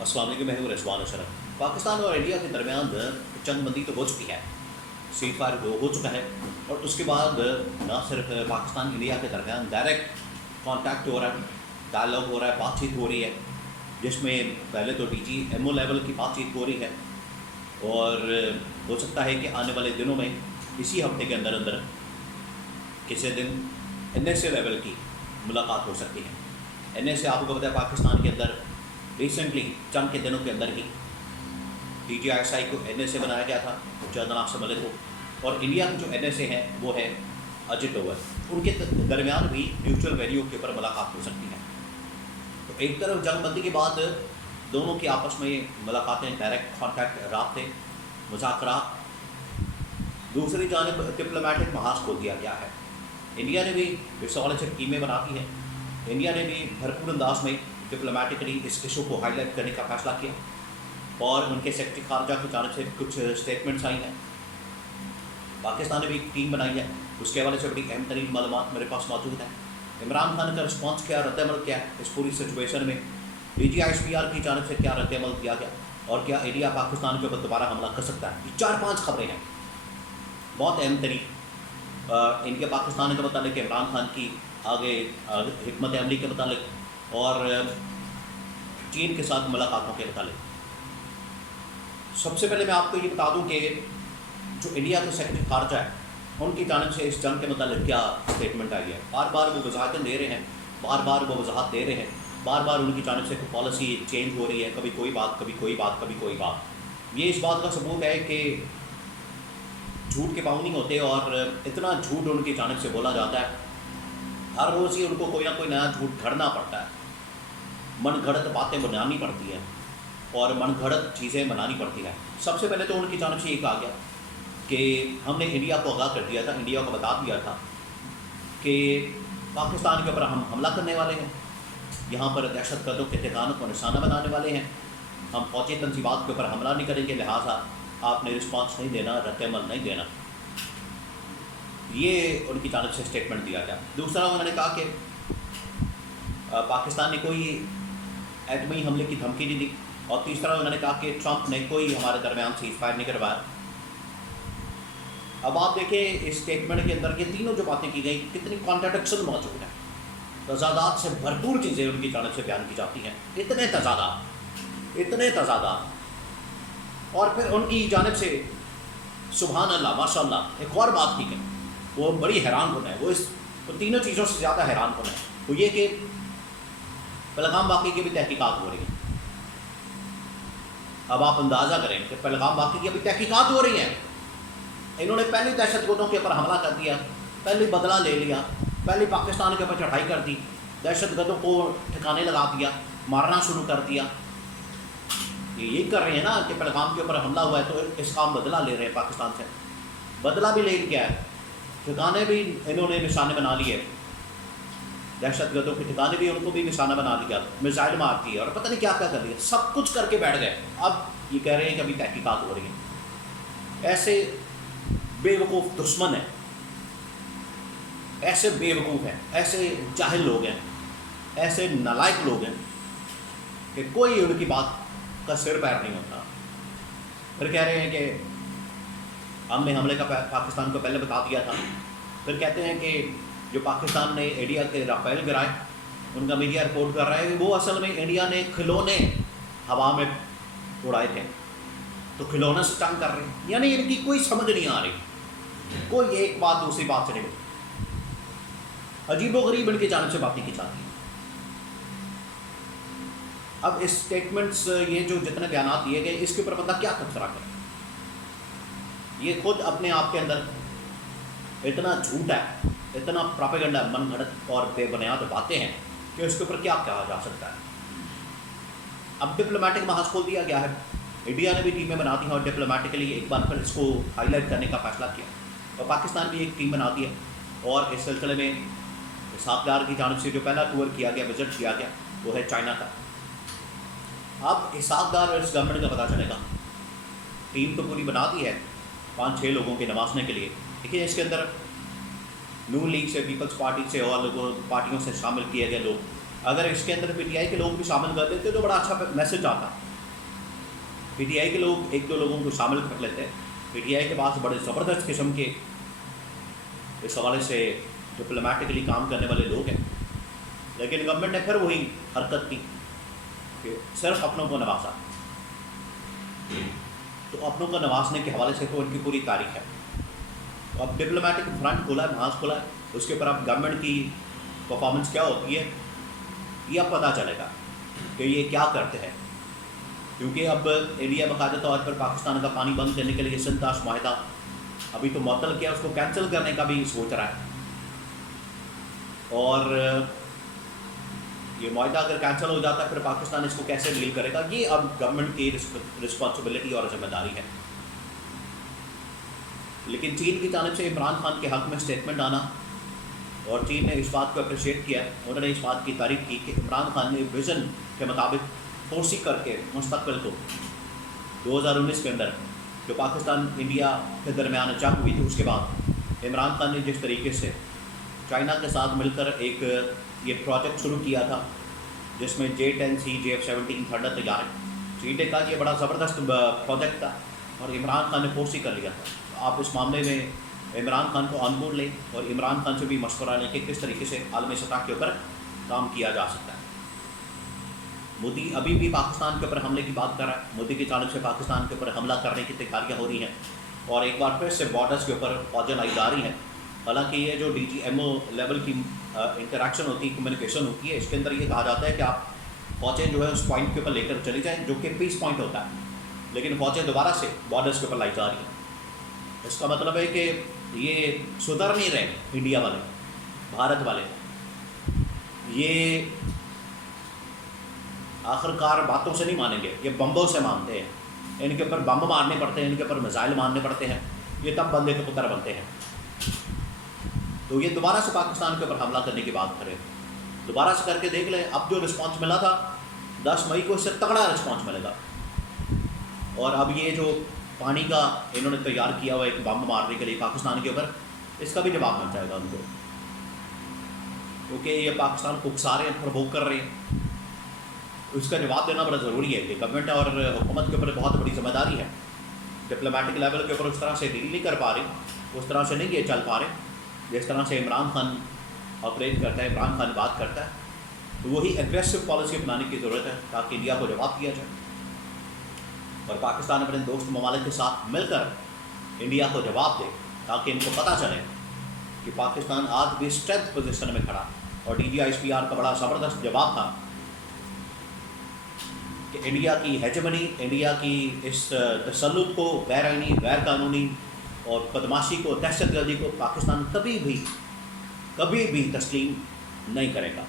السلام علیکم، میں ہوں رضوان اشرف۔ پاکستان اور انڈیا کے درمیان جنگ بندی تو ہو چکی ہے، سیز فائر ہو چکا ہے، اور اس کے بعد نہ صرف پاکستان انڈیا کے درمیان ڈائریکٹ کانٹیکٹ ہو رہا ہے، ڈائلاگ ہو رہا ہے، بات چیت ہو رہی ہے، جس میں پہلے تو D G M O level کی بات چیت ہو رہی ہے، اور ہو سکتا ہے کہ آنے والے دنوں میں اسی ہفتے کے اندر اندر کسی دن این ایس اے لیول کی ملاقات ہو سکتی ہے۔ این ایس اے آپ کو پتہ ہے پاکستان کے اندر ریسنٹلی چند کے دنوں کے اندر ہی ڈی جی ایس آئی کو این ایس اے بنایا گیا تھا، جناب سے ملک کو، اور انڈیا کے جو این ایس اے ہیں وہ ہے اجے ڈوول، ان کے درمیان بھی میوچل ویلیو کے اوپر ملاقات ہو سکتی ہے۔ تو ایک طرف جنگ بندی کے بعد دونوں کی آپس میں ملاقاتیں، ڈائریکٹ کانٹیکٹ، رابطے، مذاکرات، دوسری جانب ڈپلومیٹک محاذ کھول دیا گیا ہے۔ انڈیا نے بھی رسالت سے ٹیمیں بناتی ہے، انڈیا نے بھی بھرپور انداز میں ڈپلومیٹکلی اس ایشو کو ہائی لائٹ کرنے کا فیصلہ کیا، اور ان کے سیکرٹری خارجہ کی جانب سے کچھ اسٹیٹمنٹس آئی ہیں۔ پاکستان نے بھی ایک ٹیم بنائی ہے، اس کے حوالے سے بڑی اہم ترین معلومات میرے پاس موجود ہیں۔ عمران خان کا رسپانس کیا، رد عمل کیا ہے اس پوری سچویشن میں، D G S P R کی جانب سے کیا رد عمل دیا گیا، اور کیا انڈیا پاکستان کے اوپر دوبارہ حملہ کر سکتا ہے۔ یہ 4-5 خبریں ہیں بہت اہم ترین انڈیا پاکستان کے متعلق، عمران خان کی آگے حکمت عملی کے متعلق، اور چین کے ساتھ ملاقاتوں کے متعلق۔ سب سے پہلے میں آپ کو یہ بتا دوں کہ جو انڈیا کے سیکرٹری خارجہ ہے، ان کی جانب سے اس جنگ کے متعلق کیا اسٹیٹمنٹ آئی ہے۔ بار بار وہ وضاحتیں دے رہے ہیں، بار بار وہ وضاحت دے رہے ہیں، بار بار ان کی جانب سے پالیسی چینج ہو رہی ہے، کبھی کوئی بات، کبھی کوئی بات، کبھی کوئی بات۔ یہ اس بات کا ثبوت ہے کہ جھوٹ کے پاؤں نہیں ہوتے، اور اتنا جھوٹ ان کی جانب سے بولا جاتا ہے، ہر روز ہی ان کو کوئی نہ کوئی نیا جھوٹ گھڑنا پڑتا ہے، من گھڑت باتیں بنانی پڑتی ہیں، اور من گھڑت چیزیں بنانی پڑتی ہیں۔ سب سے پہلے تو ان کی جانب سے یہ کہا گیا کہ ہم نے انڈیا کو آگاہ کر دیا تھا، انڈیا کو بتا دیا تھا کہ پاکستان کے اوپر ہم حملہ کرنے والے ہیں، یہاں پر دہشت گردوں کے ٹھکانوں کو نشانہ بنانے والے ہیں، ہم فوجی تنظیمات کے اوپر حملہ نہیں کریں گے، لہٰذا آپ نے رسپانس نہیں دینا، رد عمل نہیں دینا۔ یہ ان کی جانب سے اسٹیٹمنٹ دیا گیا۔ دوسرا انہوں نے کہا کہ پاکستان نے کوئی ایٹمی حملے کی دھمکی نہیں دی، اور تیسرا انہوں نے کہا کہ ٹرمپ نے کوئی ہمارے درمیان سیز فائر نہیں کروایا۔ اب آپ دیکھیں اس اسٹیٹمنٹ کے اندر یہ تینوں جو باتیں کی گئی، کتنی کانٹراڈکشن موجود ہیں، تضادات سے بھرپور چیزیں ان کی جانب سے بیان کی جاتی ہیں، اتنے تضادات، اور پھر ان کی جانب سے سبحان اللہ، ماشاء اللہ، ایک اور بات کی گئی، وہ بڑی حیران کن ہے، وہ تینوں چیزوں سے زیادہ حیران کن ہے، وہ یہ کہ پہلگام واقعے کی بھی تحقیقات ہو رہی ہیں۔ اب آپ اندازہ کریں کہ پہلگام واقعے کی ابھی تحقیقات ہو رہی ہیں، انہوں نے پہلی دہشت گردوں کے اوپر حملہ کر دیا، پہلی بدلہ لے لیا، پہلی پاکستان کے اوپر چڑھائی کر دی، دہشت گردوں کو ٹھکانے لگا دیا، مارنا شروع کر دیا۔ یہی کر رہے ہیں نا کہ پہلگام کے اوپر حملہ ہوا ہے تو اس کا بدلہ لے رہے ہیں، پاکستان سے بدلہ بھی لے لیا ہے، ٹھکانے بھی انہوں نے نشانے بنا لیے، دہشت گردوں کے ٹھکانے بھی ان کو بھی نشانہ بنا دیا، میزائل مار دیے، اور پتہ نہیں کیا کر دیا، سب کچھ کر کے بیٹھ گئے۔ اب یہ کہہ رہے ہیں کہ ابھی تحقیقات ہو رہی ہیں۔ ایسے بے وقوف دشمن ہیں، ایسے بے وقوف ہیں، ایسے جاہل لوگ ہیں، ایسے نالائق لوگ ہیں کہ کوئی ان کی بات کا سر پیر نہیں ہوتا۔ پھر کہہ رہے ہیں کہ ہم نے حملے کا پاکستان کو پہلے بتا دیا تھا، پھر کہتے ہیں کہ جو پاکستان نے انڈیا کے رافیل گرائے، ان کا میڈیا رپورٹ کر رہا ہے وہ اصل میں انڈیا نے کھلونے ہوا میں اڑائے تھے، تو کھلونے سے جنگ کر رہے ہیں، یعنی ان کی کوئی سمجھ نہیں آ رہی، کوئی ایک بات دوسری بات سے نہیں، عجیب و غریب ان کی جانب سے باتیں کی جاتی ہیں۔ اب اس اسٹیٹمنٹس، یہ جو جتنے بیانات دیے گئے، اس کے اوپر بندہ کیا تبصرہ کرے؟ یہ خود اپنے آپ کے اندر اتنا جھوٹ ہے، اتنا پراپیگنڈا، من گھڑت اور بے بنیاد باتیں ہیں کہ اس کے اوپر کیا کہا جا سکتا ہے۔ اب ڈپلومیٹک محاذ کھول دیا گیا ہے، انڈیا نے بھی ٹیمیں بنا دی ہیں، اور ڈپلومیٹکلی ایک بار پھر اس کو ہائی لائٹ کرنے کا فیصلہ کیا، اور پاکستان بھی ایک ٹیم بنا دی ہے، اور اس سلسلے میں اسحاق ڈار کی جانب سے جو پہلا ٹور کیا گیا، وزٹ کیا گیا، وہ ہے چائنا کا۔ اب اسحاق ڈار اور اس گورنمنٹ کا پتہ چلے گا، ٹیم تو پوری بنا دی ہے 5-6 لوگوں کے نوازنے کے لیے، لیکن اس کے اندر نون لیگ سے، پیپلز پارٹی سے اور لوگوں پارٹیوں سے شامل کیے گئے لوگ، اگر اس کے اندر پی ٹی آئی کے لوگ بھی شامل کر دیتے تو بڑا اچھا میسج آتا، PTI کے لوگ ایک دو لوگوں کو شامل کر لیتے ہیں. PTI کے پاس بڑے زبردست قسم کے اس حوالے سے ڈپلومیٹکلی کام کرنے والے لوگ ہیں, لیکن گورنمنٹ نے پھر وہی حرکت کی کہ صرف اپنوں کو نوازا. تو اپنوں کو نوازنے کے حوالے سے تو ان کی پوری تاریخ ہے. اب ڈپلومیٹک فرنٹ کھولا ہے, محاذ کھولا ہے, اس کے اوپر اب گورنمنٹ کی پرفارمنس کیا ہوتی ہے یہ اب پتہ چلے گا کہ یہ کیا کرتے ہیں. کیونکہ اب انڈیا باقاعدہ طور پر پاکستان کا پانی بند کرنے کے لیے سنتاش معاہدہ ابھی تو معطل کیا, اس کو کینسل کرنے کا بھی سوچ رہا ہے. اور یہ معاہدہ اگر کینسل ہو جاتا ہے پھر پاکستان اس کو کیسے ڈیل کرے گا, یہ اب گورنمنٹ کی رسپانسبلٹی اور ذمہ داری ہے. لیکن چین کی جانب سے عمران خان کے حق میں اسٹیٹمنٹ آنا, اور چین نے اس بات کو اپریشیٹ کیا, انہوں نے اس بات کی تعریف کی کہ عمران خان نے ویژن کے مطابق فورسی کر کے مستقبل کو 2019 کے اندر جو پاکستان انڈیا کے درمیان جنگ ہوئی تھی اس کے بعد عمران خان نے جس طریقے سے چائنا کے ساتھ مل کر ایک یہ پروجیکٹ شروع کیا تھا جس میں J-10C JF-17 تھنڈر تیار ہے. چین نے کہا کہ یہ بڑا زبردست پروجیکٹ تھا اور عمران خان نے فورسی کر لیا تھا. آپ اس معاملے میں عمران خان کو آن بورڈ لیں اور عمران خان سے بھی مشورہ لیں کہ کس طریقے سے عالمی سطح کے اوپر کام کیا جا سکتا ہے. مودی ابھی بھی پاکستان کے اوپر حملے کی بات کر رہا ہے. مودی کی جانب سے پاکستان کے اوپر حملہ کرنے کی تیاریاں ہو رہی ہیں اور ایک بار پھر سے بارڈرز کے اوپر فوجیں لائی جا رہی ہیں. حالانکہ یہ جو DGMO لیول کی انٹریکشن ہوتی ہے, کمیونیکیشن ہوتی ہے, اس کے اندر یہ کہا جاتا ہے کہ آپ فوجیں جو ہے اس پوائنٹ کے اوپر لے کر چلی جائیں جو کہ پیس پوائنٹ ہوتا ہے, لیکن فوجیں دوبارہ سے بارڈرز کے اوپر لائی جا رہی ہیں. اس کا مطلب ہے کہ یہ سدھر نہیں رہے انڈیا والے, بھارت والے. یہ آخر کار باتوں سے نہیں مانیں گے, یہ بمبوں سے مانتے ہیں. ان کے اوپر بم مارنے پڑتے ہیں, ان کے اوپر میزائل مارنے پڑتے ہیں, یہ تب بندے کے پتر بنتے ہیں. تو یہ دوبارہ سے پاکستان کے اوپر حملہ کرنے کی بات کرے, دوبارہ سے کر کے دیکھ لیں. اب جو رسپانس ملا تھا 10 مئی کو اس سے تگڑا رسپانس ملے گا. اور اب یہ جو پانی کا انہوں نے تیار کیا ہوا ایک بم مارنے کے لیے پاکستان کے اوپر, اس کا بھی جواب مل جائے گا ان کو, کیونکہ یہ پاکستان کو اکسا رہے ہیں, پرووک کر رہے ہیں. اس کا جواب دینا بڑا ضروری ہے کہ گورنمنٹ اور حکومت کے اوپر بہت بڑی ذمہ داری ہے. ڈپلومیٹک لیول کے اوپر اس طرح سے ڈیل نہیں کر پا رہے, اس طرح سے نہیں یہ چل پا رہے جس طرح سے عمران خان آپریٹ کرتا ہے, عمران خان بات کرتا ہے. تو وہی ایگریسو پالیسی اپنانے کی ضرورت ہے تاکہ انڈیا کو جواب دیا جائے, اور پاکستان اپنے دوست ممالک کے ساتھ مل کر انڈیا کو جواب دے تاکہ ان کو پتہ چلے کہ پاکستان آج بھی اسٹرینتھ پوزیشن میں کھڑا. اور DGISPR کا بڑا زبردست جواب تھا کہ انڈیا کی ہیجمنی, انڈیا کی اس تسلط کو, غیر آئینی, غیر قانونی اور بدماشی کو, دہشت گردی کو پاکستان کبھی بھی تسلیم نہیں کرے گا.